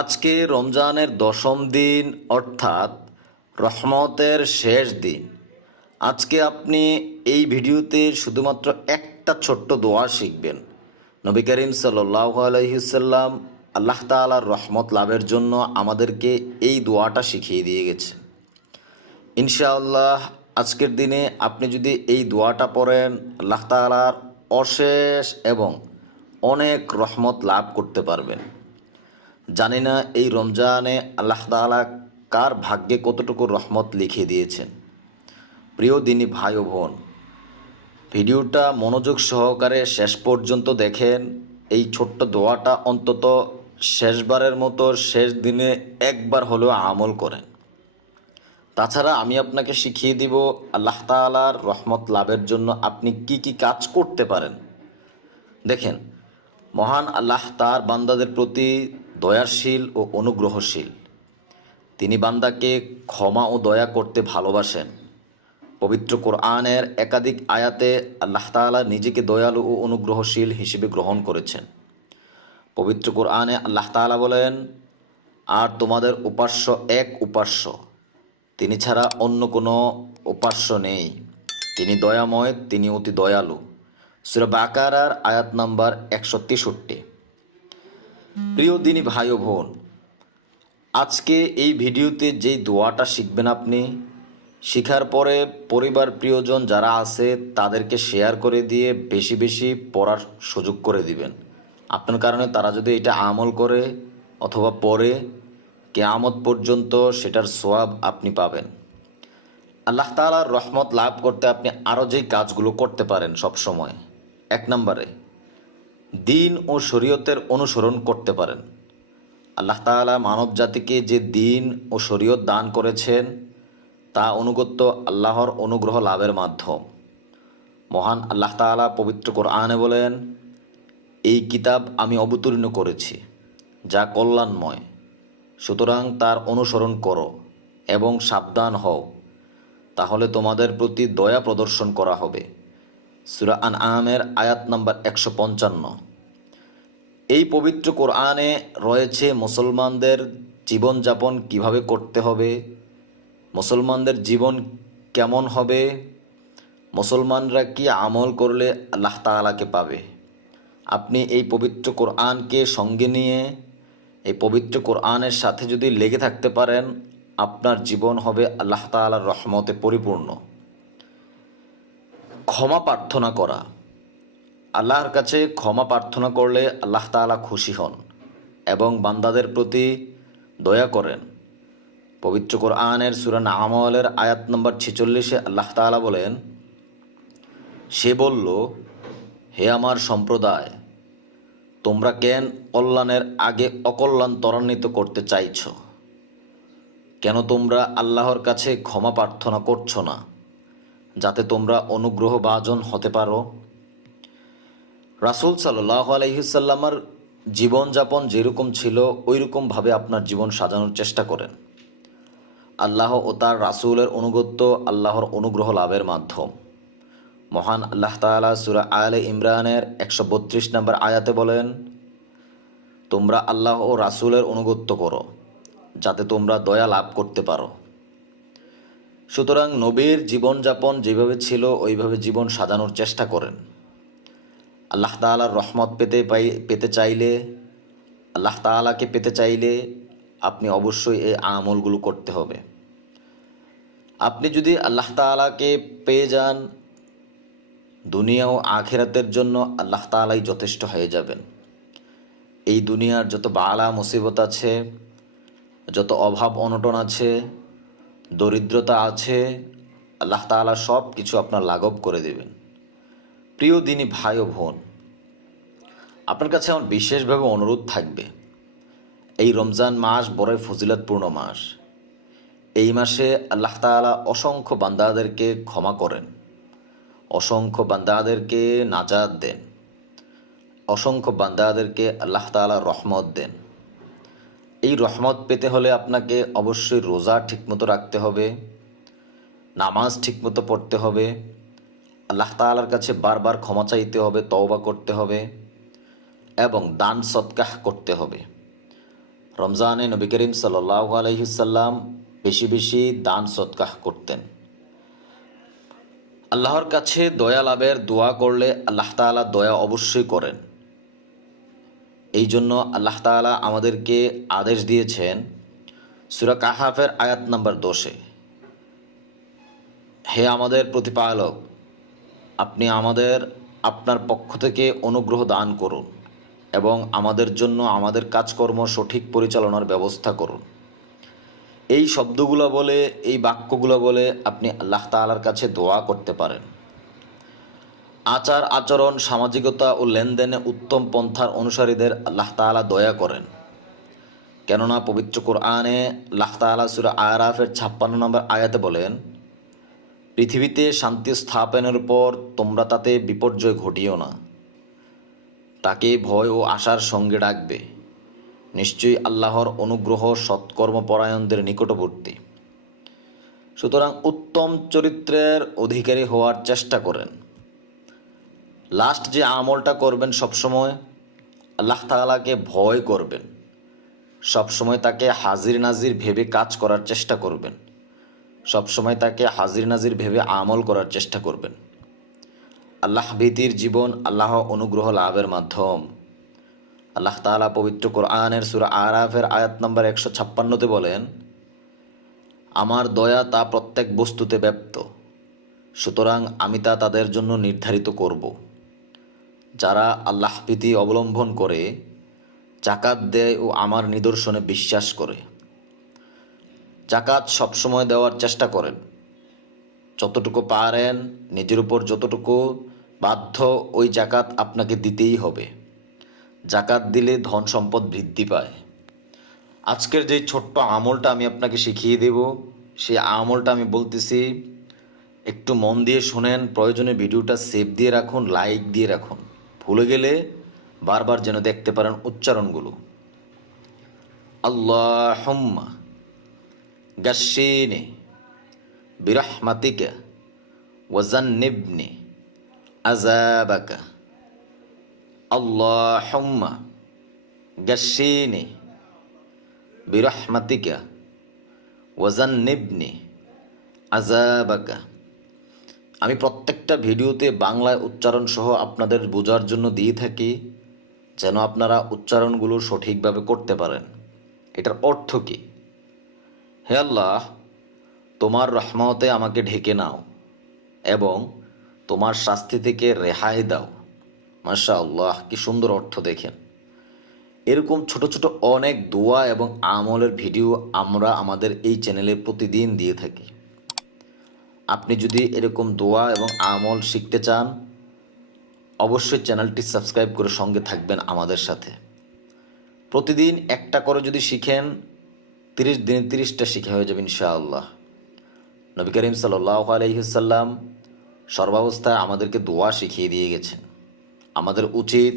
আজকে রমজানের দশম দিন, অর্থাৎ রহমতের শেষ দিন। আজকে আপনি এই ভিডিওতে শুধুমাত্র একটা ছোট্ট দোয়া শিখবেন। নবী করিম সাল্লাহ আলহিসাল্লাম আল্লাহ তালার রহমত লাভের জন্য আমাদেরকে এই দোয়াটা শিখিয়ে দিয়ে গেছে। ইনশাআল্লাহ, আজকের দিনে আপনি যদি এই দোয়াটা পড়েন, আল্লাহ তালার অশেষ এবং অনেক রহমত লাভ করতে পারবেন। জানি না এই রমজানে আল্লাহ তাআলা কার ভাগ্যে কতটুকু রহমত লিখে দিয়েছেন। প্রিয় দিনী ভাই ও বোন, ভিডিওটা মনোযোগ সহকারে শেষ পর্যন্ত দেখেন। এই ছোট্ট দোয়াটা অন্তত শেষবারের মতো শেষ দিনে একবার হলেও আমল করেন। তাছাড়া আমি আপনাকে শিখিয়ে দিব, আল্লাহ তাআলার রহমত লাভের জন্য আপনি কি কি কাজ করতে পারেন। দেখেন, মহান আল্লাহ তার বান্দাদের প্রতি দয়াশীল ও অনুগ্রহশীল। তিনি বান্দাকে ক্ষমা ও দয়া করতে ভালোবাসেন। পবিত্র কোরআনের একাধিক আয়াতে আল্লাহ তাআলা নিজেকে দয়ালু ও অনুগ্রহশীল হিসেবে গ্রহণ করেছেন। পবিত্র কোরআনে আল্লাহ তাআলা বলেন, আর তোমাদের উপাস্য এক উপাস্য। তিনি ছাড়া অন্য কোনো উপাস্য নেই। তিনি দয়াময়, তিনি অতি দয়ালু। সুরা বাকারার আয়াত নাম্বার একশো তেষট্টি। প্রিয় দিনী ভাই ও বোন, আজকে এই ভিডিওতে যেই দোয়াটা শিখবেন আপনি, শিখার পরে পরিবার প্রিয়জন যারা আছে তাদেরকে শেয়ার করে দিয়ে বেশি বেশি পড়ার সুযোগ করে দিবেন। আপনার কারণে তারা যদি এটা আমল করে অথবা পড়ে, কেয়ামত পর্যন্ত সেটার সোয়াব আপনি পাবেন। আল্লাহ তাআলার রহমত লাভ করতে আপনি আরও যেই কাজগুলো করতে পারেন সব সময় এক নম্বরে দিন ও শরীয়তের অনুসরণ করতে পারেন। আল্লাহ তাআলা মানব জাতিকে যে দিন ও শরীয়ত দান করেছেন, তা অনুগত্য আল্লাহর অনুগ্রহ লাভের মাধ্যম। মহান আল্লাহ তাআলা পবিত্র কোরআনে বলেন, এই কিতাব আমি অবতীর্ণ করেছি, যা কল্যাণময়। সুতরাং তার অনুসরণ করো এবং সাবধান হও, তাহলে তোমাদের প্রতি দয়া প্রদর্শন করা হবে। সুরা আন আমের আয়াত নাম্বার একশো পঞ্চান্ন। এই পবিত্র কোরআনে রয়েছে মুসলমানদের জীবনযাপন কীভাবে করতে হবে, মুসলমানদের জীবন কেমন হবে, মুসলমানরা কি আমল করলে আল্লাহ তাআলাকে পাবে। আপনি এই পবিত্র কোরআনকে সঙ্গে নিয়ে এই পবিত্র কোরআনের সাথে যদি লেগে থাকতে পারেন, আপনার জীবন হবে আল্লাহ তাআলার রহমতে পরিপূর্ণ। ক্ষমা প্রার্থনা করা আল্লাহর কাছে ক্ষমা প্রার্থনা করলে আল্লাহ তাআলা খুশি হন এবং বান্দাদের প্রতি দয়া করেন। পবিত্র কোরআনের সুরান আমলের আয়াত নম্বর ছেচল্লিশে আল্লাহ তাআলা বলেন, সে বলল, হে আমার সম্প্রদায়, তোমরা কেন কল্যাণের আগে অকল্যাণ ত্বরান্বিত করতে চাইছ? কেন তোমরা আল্লাহর কাছে ক্ষমা প্রার্থনা করছ না, যাতে তোমরা অনুগ্রহ বাজন হতে পারো? রাসুল সাল্লাহ আলহিসাল্লামার জীবনযাপন যেরকম ছিল ওই রকমভাবে আপনার জীবন সাজানোর চেষ্টা করেন। আল্লাহ ও তার রাসুলের অনুগত্য আল্লাহর অনুগ্রহ লাভের মাধ্যম। মহান আল্লাহ তাআলা সুরা আলে ইমরানের একশো বত্রিশ নম্বর আয়াতে বলেন, তোমরা আল্লাহ ও রাসুলের অনুগত্য করো, যাতে তোমরা দয়া লাভ করতে পারো। সুতরাং নবীর জীবনযাপন যেভাবে ছিল, ওইভাবে জীবন সাজানোর চেষ্টা করেন। আল্লাহ তাআলার রহমত পেতে পাই, পেতে চাইলে, আল্লাহ তাআলাকে পেতে চাইলে আপনি অবশ্যই এই আমলগুলো করতে হবে। আপনি যদি আল্লাহ তাআলাকে পেয়ে যান, দুনিয়া ও আখেরাতের জন্য আল্লাহ তাআলাই যথেষ্ট হয়ে যাবেন। এই দুনিয়ার যত বালা মুসিবত আছে, যত অভাব অনটন আছে, দরিদ্রতা আছে, আল্লাহ তাআলা সব কিছু আপনার লাঘব করে দেবেন। প্রিয় দিনী ভাই ও বোন, আপনার কাছে আমার বিশেষভাবে অনুরোধ থাকবে। এই রমজান মাস বড়ই ফজিলতপূর্ণ মাস। এই মাসে আল্লাহ তাআলা অসংখ্য বান্দাদেরকে ক্ষমা করেন, অসংখ্য বান্দাদেরকে নাজাদ দেন, অসংখ্য বান্দাদেরকে আল্লাহ তাআলা রহমত দেন। এই রহমত পেতে হলে আপনাকে অবশ্যই রোজা ঠিকমতো রাখতে হবে, নামাজ ঠিকমতো পড়তে হবে আল্লাহ তাআলার কাছে বারবার ক্ষমা চাইতে হবে, তওবা করতে হবে এবং দান সৎকাহ করতে হবে। রমজানে নবী করিম সাল্লাহ আলহিসাল্লাম বেশি বেশি দান সৎকাহ করতেন। আল্লাহর কাছে দয়া লাভের দোয়া করলে আল্লাহ তাআলা দয়া অবশ্যই করেন। এই জন্য আল্লাহ তাআলা আমাদেরকে আদেশ দিয়েছেন সুরা কাহাফের আয়াত নাম্বার দশে। হে আমাদের প্রতিপালক আপনি আমাদের, আপনার পক্ষ থেকে অনুগ্রহ দান করুন এবং আমাদের জন্য আমাদের কাজকর্ম সঠিক পরিচালনার ব্যবস্থা করুন। এই শব্দগুলো বলে, এই বাক্যগুলো বলে আপনি আল্লাহ তাআলার কাছে দোয়া করতে পারেন। আচার, আচরণ, সামাজিকতা ও লেনদেনে উত্তম পন্থার অনুসারীদের আল্লাহ তাআলা দয়া করেন। কেননা পবিত্র কোরআনে আল্লাহ তাআলা সূরা আরাফের ছাপ্পান্ন নম্বর আয়াতে বলেন পৃথিবীতে শান্তি স্থাপনের পর তোমরা তাতে বিপর্যয় ঘটিও না। তাকে ভয় ও আশার সঙ্গে ডাকবে। নিশ্চয়ই আল্লাহর অনুগ্রহ সৎকর্মপরায়ণদের নিকটবর্তী। সুতরাং উত্তম চরিত্রের অধিকারী হওয়ার চেষ্টা করেন। লাস্ট যে আমলটা করবেন সবসময়, আল্লাহ তাআলাকে ভয় করবেন। সবসময় তাকে হাজির নাজির ভেবে কাজ করার চেষ্টা করবেন। সবসময় তাকে হাজির নাজির ভেবে আমল করার চেষ্টা করবেন। আল্লাহ ভীতির জীবন, আল্লাহ অনুগ্রহ লাভের মাধ্যম। আল্লাহ তাআলা পবিত্র কোরআনের সুরা আরাফের আয়াত নম্বর একশো ছাপ্পান্নতে বলেন, আমার দয়া তা প্রত্যেক বস্তুতে ব্যপ্ত, সুতরাং আমি তা তাদের জন্য নির্ধারিত করব। যারা আল্লাহ ভীতি অবলম্বন করে, জাকাত দেয় ও আমার নিদর্শনে বিশ্বাস করে। জাকাত সবসময় দেওয়ার চেষ্টা করেন। যতটুকু পারেন, নিজের উপর যতটুকু বাধ্য, ওই জাকাত আপনাকে দিতেই হবে। জাকাত দিলে ধন সম্পদ বৃদ্ধি পায়। আজকের যে ছোট্ট আমলটা আমি আপনাকে শিখিয়ে দেব, সেই আমলটা আমি বলতেছি, একটু মন দিয়ে শোনেন, প্রয়োজনে ভিডিওটা সেভ দিয়ে রাখুন, লাইক দিয়ে রাখুন। ভুলে গেলে বারবার যেন দেখতে পারেন উচ্চারণগুলো। আল্লাহুম্মা গাশিনি বিরহমাতিকা ওয়াজান্নিবনি আযাবাকা আল্লাহুম্মা গাশিনি বিরহমাতিকা ওয়াজান্নিবনি আযাবাকা আমি প্রত্যেকটা ভিডিওতে বাংলায় উচ্চারণ সহ আপনাদের বোঝার জন্য দিয়ে থাকি যেন আপনারা উচ্চারণগুলো সঠিকভাবে করতে পারেন। এটার অর্থ কী? হে আল্লাহ, তোমার রহমতে আমাকে ঢেকে নাও এবং তোমার শাস্তি থেকে রেহাই দাও। মাশা আল্লাহ কি সুন্দর অর্থ দেখেন। এরকম ছোট ছোট অনেক দোয়া এবং আমলের ভিডিও আমরা আমাদের এই চ্যানেলে প্রতিদিন দিয়ে থাকি। আপনি যদি এরকম দোয়া এবং আমল শিখতে চান, অবশ্যই চ্যানেলটি সাবস্ক্রাইব করে সঙ্গে থাকবেন আমাদের সাথে। প্রতিদিন একটা করে যদি শিখেন তিরিশ দিনে তিরিশটা শিখে হয়ে যাবে ইনশাআল্লাহ। নবী করিম সাল্লাহ আলহিসাল্লাম সর্বাবস্থায় আমাদেরকে দোয়া শিখিয়ে দিয়ে গেছেন। আমাদের উচিত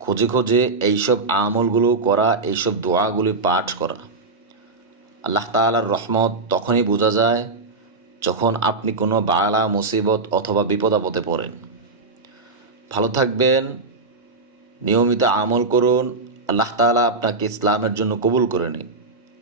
খোঁজে খোঁজে এইসব আমলগুলো করা, এইসব দোয়াগুলি পাঠ করা। আল্লাহ তালার রহমত তখনই বোঝা যায় যখন আপনি কোনো বালা, মুসিবত অথবা বিপদ আপদে পড়েন। ভালো থাকবেন, নিয়মিত আমল করুন, আল্লাহ তাআলা আপনাকে ইসলামের জন্য কবুল করে নিন